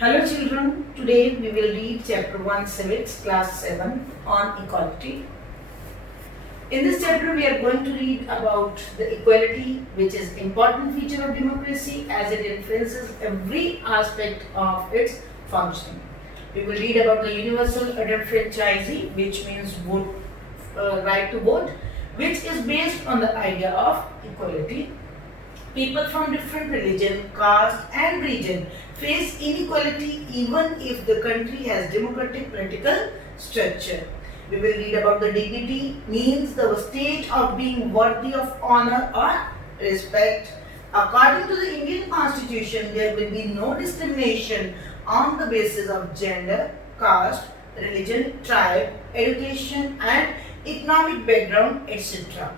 Hello children, today we will read chapter 1 civics class 7 on equality. In this chapter we are going to read about the equality, which is important feature of democracy as it influences every aspect of its functioning. We will read about the universal adult franchise, which means right to vote, which is based on the idea of equality. People from different religion, caste and region face inequality even if the country has democratic political structure. We will read about the dignity, means the state of being worthy of honor or respect. According to the Indian Constitution, there will be no discrimination on the basis of gender, caste, religion, tribe, education and economic background, etc.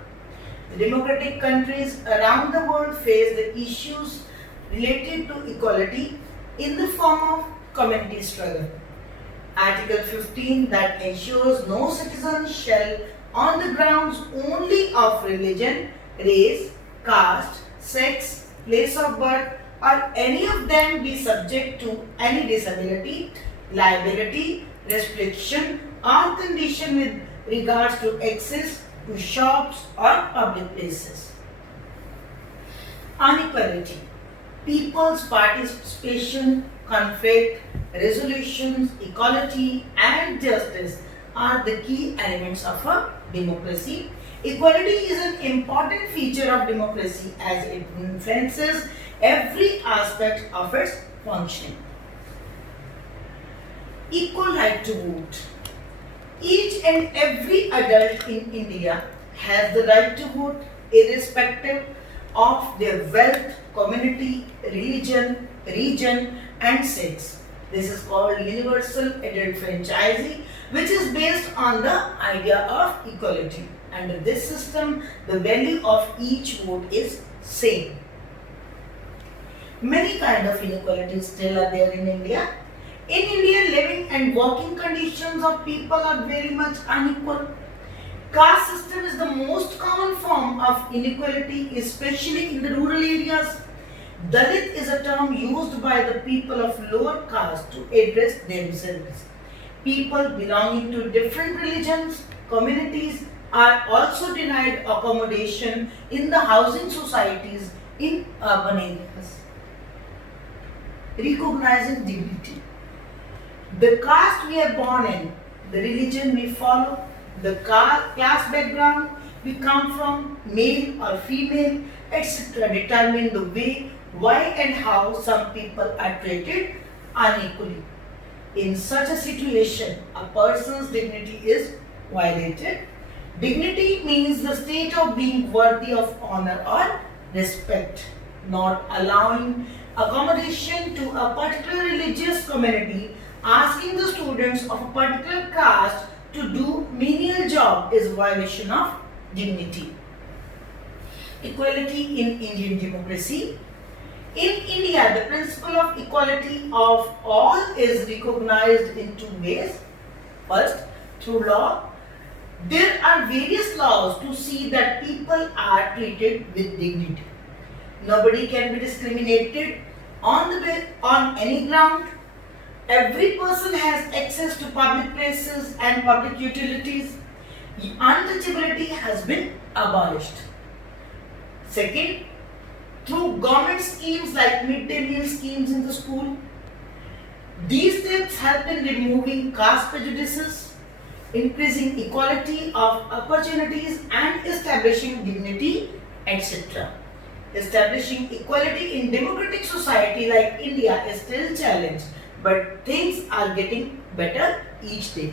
The democratic countries around the world face the issues related to equality in the form of community struggle. Article 15 that ensures no citizen shall, on the grounds only of religion, race, caste, sex, place of birth, or any of them be subject to any disability, liability, restriction, or condition with regards to access to shops or public places. Inequality. People's participation, conflict, resolutions, equality and justice are the key elements of a democracy. Equality is an important feature of democracy as it influences every aspect of its functioning. Equal right to vote. Each and every adult in India has the right to vote irrespective of their wealth, community, religion, region and sex. This is called universal adult franchise, which is based on the idea of equality. Under this system, the value of each vote is same. Many kinds of inequalities still are there in India. In India, living and working conditions of people are very much unequal. Caste system is the most common form of inequality, especially in the rural areas. Dalit is a term used by the people of lower caste to address themselves. People belonging to different religions, communities are also denied accommodation in the housing societies in urban areas. Recognizing dignity. The caste we are born in, the religion we follow, the class background we come from, male or female, etc. determine the way, why and how some people are treated unequally. In such a situation, a person's dignity is violated. Dignity means the state of being worthy of honor or respect, not allowing accommodation to a particular religious community. Asking the students of a particular caste to do menial job is a violation of dignity. Equality in Indian democracy. In India, the principle of equality of all is recognized in two ways. First, through law. There are various laws to see that people are treated with dignity. Nobody can be discriminated on any ground. Every person has access to public places and public utilities. Untouchability has been abolished. Second, through government schemes like midday meal schemes in the school, these steps help in removing caste prejudices, increasing equality of opportunities and establishing dignity, etc. Establishing equality in democratic society like India is still challenged, but things are getting better each day.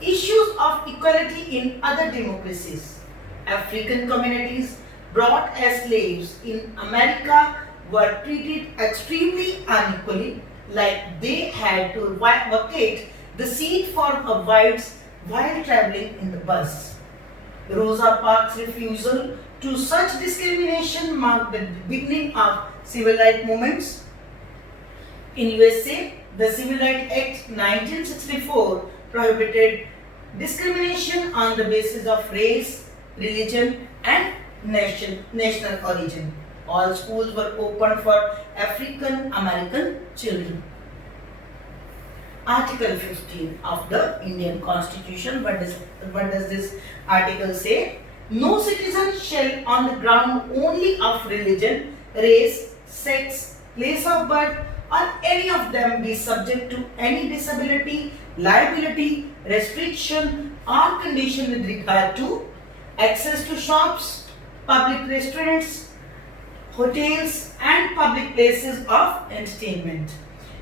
Issues of equality in other democracies. African communities brought as slaves in America were treated extremely unequally, like they had to vacate the seat for a whites while traveling in the bus. Rosa Parks' refusal to such discrimination marked the beginning of civil rights movements. In USA, the Civil Rights Act 1964 prohibited discrimination on the basis of race, religion and national origin. All schools were open for African American children. Article 15 of the Indian Constitution. What does this article say? No citizen shall, on the ground only of religion, race, sex, place of birth, or any of them, be subject to any disability, liability, restriction, or condition with regard to access to shops, public restaurants, hotels, and public places of entertainment.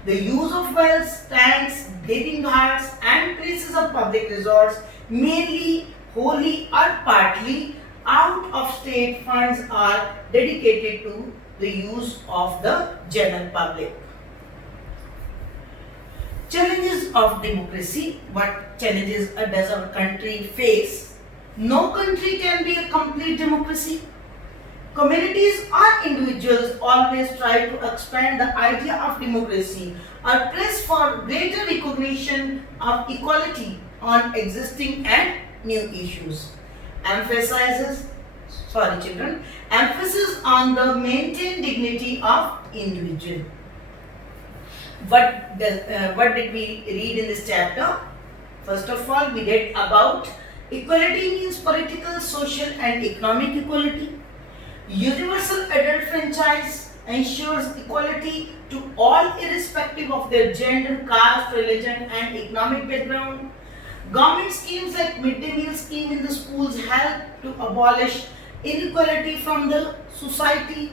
The use of wells, tanks, bathing ghats, and places of public resorts, mainly, wholly, or partly out of state funds, are dedicated to the use of the general public. Challenges of democracy. What challenges does our country face? No country can be a complete democracy. Communities or individuals always try to expand the idea of democracy or press for greater recognition of equality on existing and new issues. Emphasis on the maintained dignity of individual. What did we read in this chapter? First of all, we read about equality means political, social, and economic equality. Universal adult franchise ensures equality to all irrespective of their gender, caste, religion, and economic background. Government schemes like midday meal scheme in the schools help to abolish inequality from the society.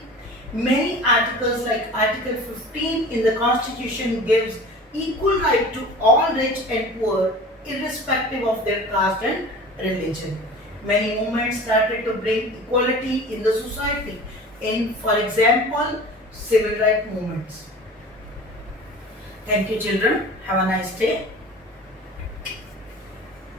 Many articles like Article 15 in the Constitution gives equal right to all rich and poor irrespective of their caste and religion. Many movements started to bring equality in the society. For example, civil rights movements. Thank you, children. Have a nice day.